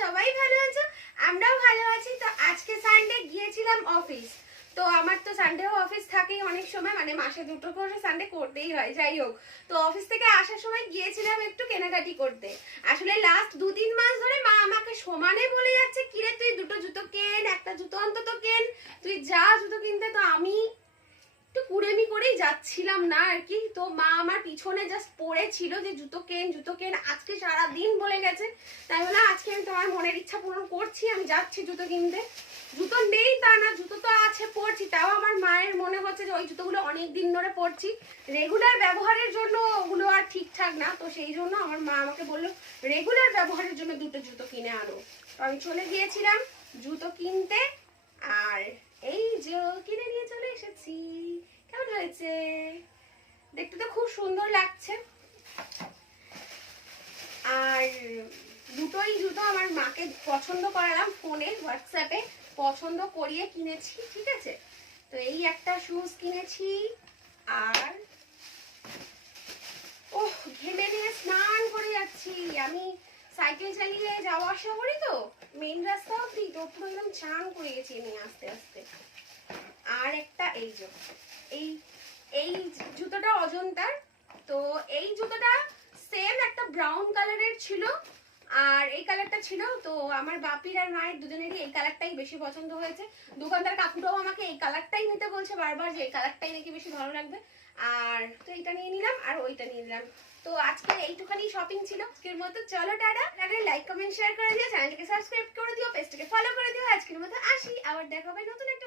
সবাই ভালো আছো? আমরাও ভালো আছি। তো আজকে সানডে গিয়েছিলাম অফিস তো আমার তো সানডেও অফিস থাকেই অনেক সময়। মানে মাসে দুটো করে সানডে করতেই হয়, যাই হোক। তো অফিস থেকে আসার সময় গিয়েছিলাম একটু কেনাকাটি করতে। আসলে লাস্ট দু তিন মাস ধরে মা আমাকে সমানে বলে যাচ্ছে, কিরে, তুই দুটো জুতো কেন? একটা জুতো অন্তত কেন? তুই যা জুতো কিনতে, তো আমি একটু কুড়েমি করেই যাচ্ছিলাম না আর কি। তো মা আমার পিছনে জাস্ট পড়েছিল যে, জুতো কেন জুতো কেন? আজকে সারা দিন বলে গেছে। তাই বলে আজকে আমি তোমার মনের ইচ্ছা পূরণ করছি, আমি যাচ্ছি জুতো কিনতে। জুতো নেই তা না, জুতো তো আছে, পরছি। তাও আমার মায়ের মনে হচ্ছে যে ওই জুতোগুলো অনেক দিন ধরে পরছি। রেগুলার ব্যবহারের জন্য ওগুলো আর ঠিকঠাক না, তো সেই জন্য আমার মা আমাকে বলল রেগুলার ব্যবহারের জন্য দুটো জুতো কিনে আনো। তো আমি চলে গিয়েছিলাম জুতো কিনতে, আর এই যে কিনে নিয়ে চলে এসেছি। কেমন হয়েছে? দেখতে তো খুব সুন্দর লাগছে আর দুটোই জুতো আমার মাকে পছন্দ করালাম ফোনে, হোয়াটসঅ্যাপে। পছন্দ করিয়ে কিনেছি, ঠিক আছে? তো এই একটা শুজ কিনেছি। আর ওহ, ঘেমে নিয়ে স্নান করে যাচ্ছি। আমি সাইকেল চালিয়ে যাওয়া আসা করি তো মেন রাস্তা অব্দি তো পুরো একদম চান করে গেছি নিয়ে আস্তে আস্তে। আর একটা এই যে, এই এই জুতোটা অজন্তার। তো এই জুতোটা সেম একটা ব্রাউন কালারের ছিল। আর এই কালারটা ছিল, তো আমার বাপির আর মায়ের দুজনেরই এই কালারটাই বেশি পছন্দ হয়েছে। দোকানদার কাকুটাও আমাকে এই কালারটাই নিতে বলছে বারবার যে এই কালারটাই নাকি বেশি ভালো লাগবে। আর তো এইটা নিয়ে নিলাম, আর ওইটা নিয়ে নিলাম। তো আজকে এইটুখানি শপিং ছিল। আজকের মতো চলো টাটা। লাগলে লাইক কমেন্ট শেয়ার করে দিও। চ্যানেলটাকে সাবস্ক্রাইব করে দিও পেজটাকে ফলো করে দিও। আজকের মতো আসি। আবার দেখা হবে নতুন একটা